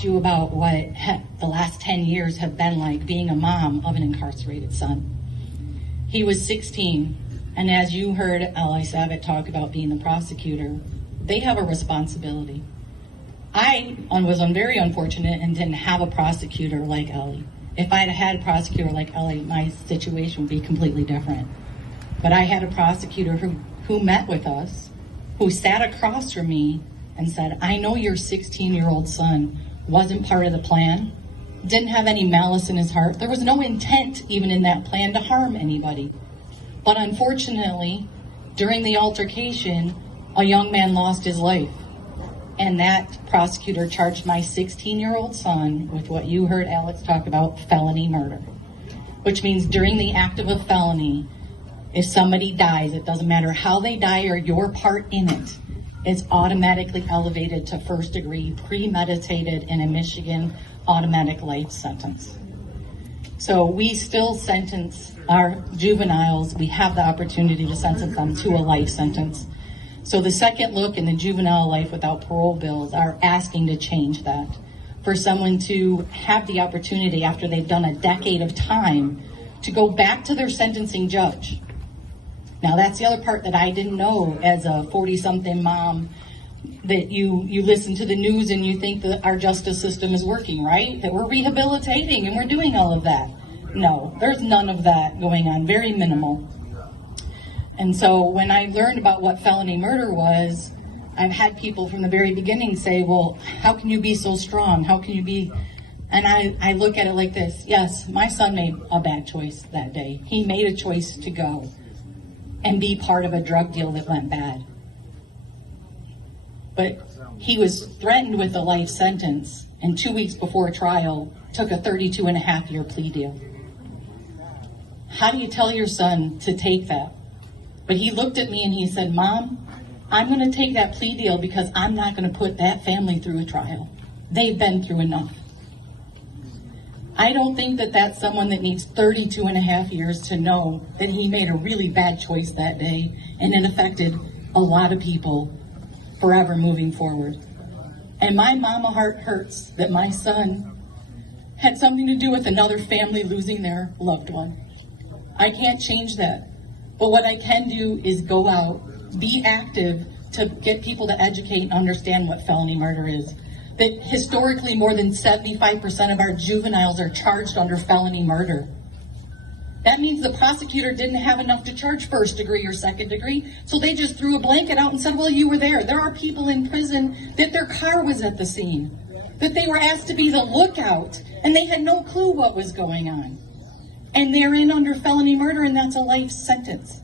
to you about what the last 10 years have been like being a mom of an incarcerated son. He was 16, and as you heard Eli Savitt talk about being the prosecutor, they have a responsibility. I was very unfortunate and didn't have a prosecutor like Ellie. If I had had a prosecutor like Ellie, my situation would be completely different. But I had a prosecutor who met with us, who sat across from me and said, I know your 16-year-old son wasn't part of the plan, didn't have any malice in his heart. There was no intent even in that plan to harm anybody. But unfortunately, during the altercation, a young man lost his life. And that prosecutor charged my 16-year-old son with what you heard Alex talk about, felony murder. Which means during the act of a felony, if somebody dies, it doesn't matter how they die or your part in it, it's automatically elevated to first degree, premeditated, and in Michigan, automatic life sentence. So we still sentence our juveniles. We have the opportunity to sentence them to a life sentence. So the second look in the juvenile life without parole bills are asking to change that. For someone to have the opportunity after they've done a decade of time to go back to their sentencing judge. Now that's the other part that I didn't know as a 40-something mom, that you listen to the news and you think that our justice system is working, right? That we're rehabilitating and we're doing all of that. No, there's none of that going on, very minimal. And so when I learned about what felony murder was, I've had people from the very beginning say, well, how can you be so strong? How can you be? And I look at it like this. Yes, my son made a bad choice that day. He made a choice to go and be part of a drug deal that went bad. But he was threatened with a life sentence, and 2 weeks before trial, took a 32.5-year plea deal. How do you tell your son to take that? But he looked at me and he said, Mom, I'm going to take that plea deal because I'm not going to put that family through a trial. They've been through enough. I don't think that that's someone that needs 32.5 years to know that he made a really bad choice that day and it affected a lot of people forever moving forward. And my mama heart hurts that my son had something to do with another family losing their loved one. I can't change that. But what I can do is go out, be active to get people to educate and understand what felony murder is. That historically more than 75% of our juveniles are charged under felony murder. That means the prosecutor didn't have enough to charge first degree or second degree, so they just threw a blanket out and said, well, you were there. There are people in prison that their car was at the scene, that they were asked to be the lookout, and they had no clue what was going on. And they're in under felony murder, and that's a life sentence.